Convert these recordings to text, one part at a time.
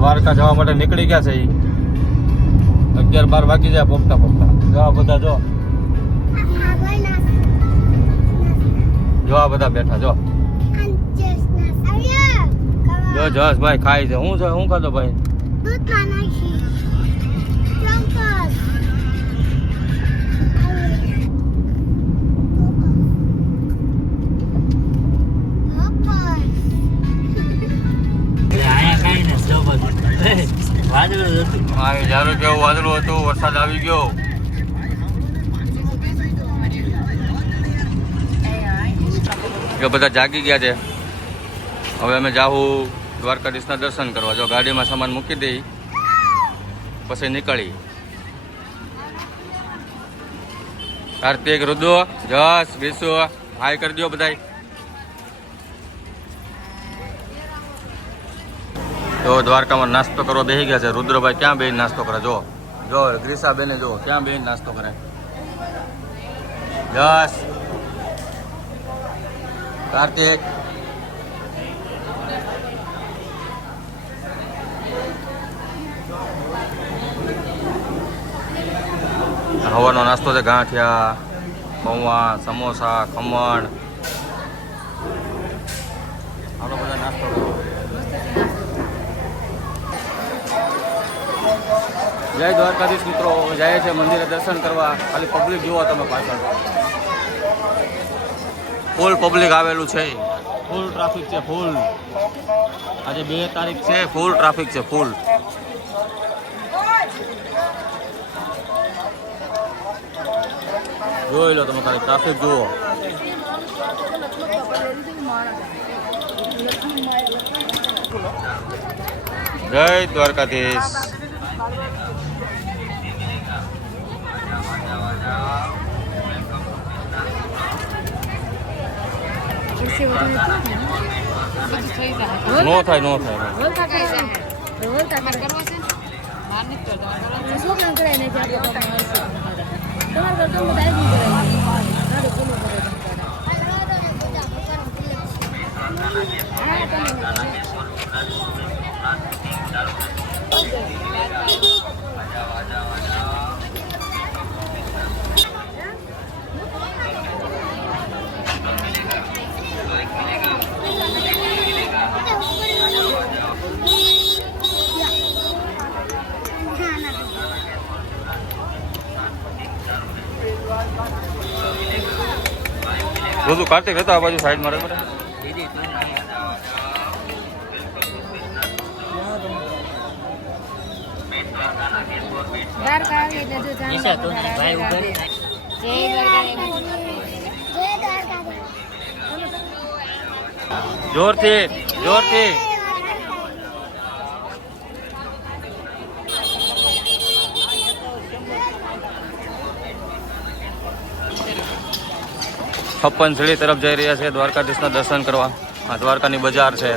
દ્વારકા જવા માટે નીકળી ગયા છે. 11-12 વાગી જાય પોપતા જો આ બધા જો આ બધા બેઠા જો જસભાઈ ખાય છે. હું ખાધો ભાઈ? કેવું વાદળું હતું, વરસાદ આવી ગયો. બધા જાગી ગયા છે. હવે અમે જાહું દ્વારકાધીશના દર્શન કરવા. જો ગાડીમાં સામાન મૂકી દઈ પછી નીકળી. કાર્તિક, રુદ્રો, જસ, વિશુ હાય કરી દો બધા. તો દ્વારકામાં નાસ્તો કરવા બેસી ગયા છે. રુદ્રભાઈ ક્યાં બેસી નાસ્તો કરે? જો ગ્રીસા બેને જો ક્યાં બેસી નાસ્તો કરે. જસ, કાર્તિક, હવાનો નાસ્તો છે. ગાંઠિયા, પૌવા, સમોસા, ખમણ, આનો બધા નાસ્તો કરો. જય દ્વારકાધીશ મિત્રો. જાય છે મંદિરે દર્શન કરવા. ખાલી પબ્લિક જુઓ તમે પાછળ. ફૂલ પબ્લિક આવેલું છે. ફૂલ ટ્રાફિક છે. ફૂલ આજે 2 તારીખ છે. ફૂલ ટ્રાફિક છે. ફૂલ જોઈ લો તમે ખાલી ટ્રાફિક જુઓ. જય દ્વારકાધીશ. નો થાય બધું. કાર્તિક રહેતા આ બાજુ સાઈડ મારે બધા. જોરથી 56 સીડી તરફ જઈ રહ્યા છે દ્વારકાધીશના દર્શન કરવા. આ દ્વારકાની બજાર છે.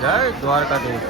જય દ્વારકાધીશ.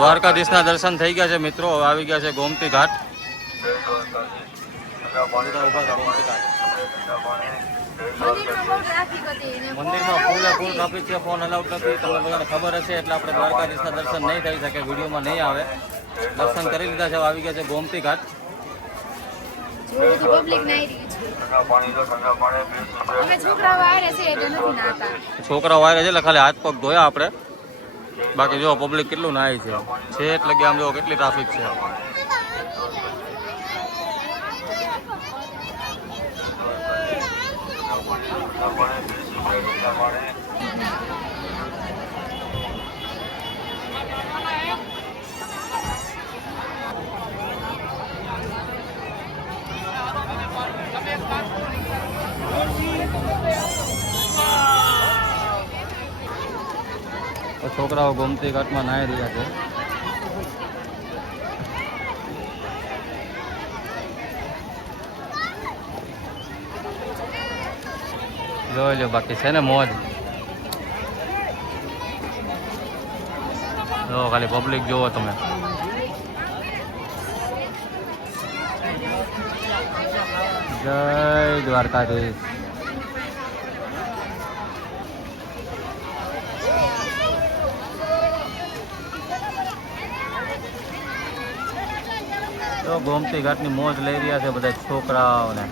દ્વારકાધીશના દર્શન થઈ ગયા છે મિત્રો. હવે આવી ગયા છે ગોમતી ઘાટ. મંદિરમાં ફૂલ ટ્રાફિક છે. ફોન અલાઉડ નથી. તમને બધાને ખબર હશે એટલે આપણે દ્વારકાધીશના દર્શન નહીં થઈ શકે. વિડીયોમાં નહીં આવે. દર્શન કરી લીધા છે. આવી ગયા છે ગોમતી ઘાટ. પબ્લિક નહીં અમે છોકરાઓ આરે છે એટલે નથી નાતા. છોકરાઓ વાયરે છે એટલે ખાલી હાથ પગ ધોયા આપણે. બાકી જો પબ્લિક કેટલું નાય છે એટલે કે આમ જો કેટલી ટ્રાફિક છે. છોકરાઓ ગોમતી ઘાટમાં નાહી રહ્યા છે. જોઈ લો બાકી છે ને મોજ. જો ખાલી પબ્લિક જોવો તમે. જય દ્વારકાધીશ. તો ગોમતી ઘાટની મોજ લઈ રહ્યા છે બધા છોકરાઓને.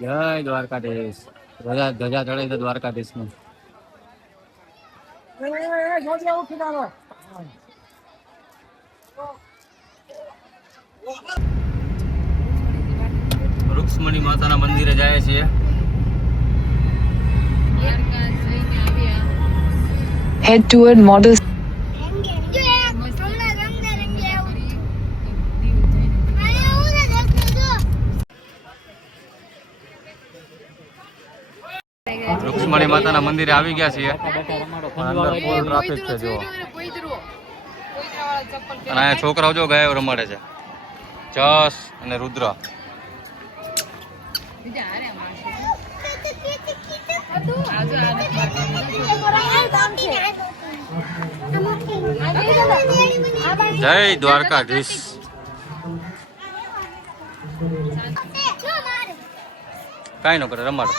જય દ્વારકાધીશ. ધજા ચડાઈ દે દ્વારકાધીશ નું. રૂક્ષ્મણી માતાના મંદિરે જાય છીએ. Head toward model. રૂક્ષ્મણી માતાના મંદિરે આવી ગયા છીએ. અંદર ફૂલ ટ્રાફિક છે જો. અને અહીંયા છોકરાઓ જો ગાયો રમાડે છે. જસ અને રુદ્ર. જય દ્વારકાધીશ. કાંઈ ન કરે રમાડો.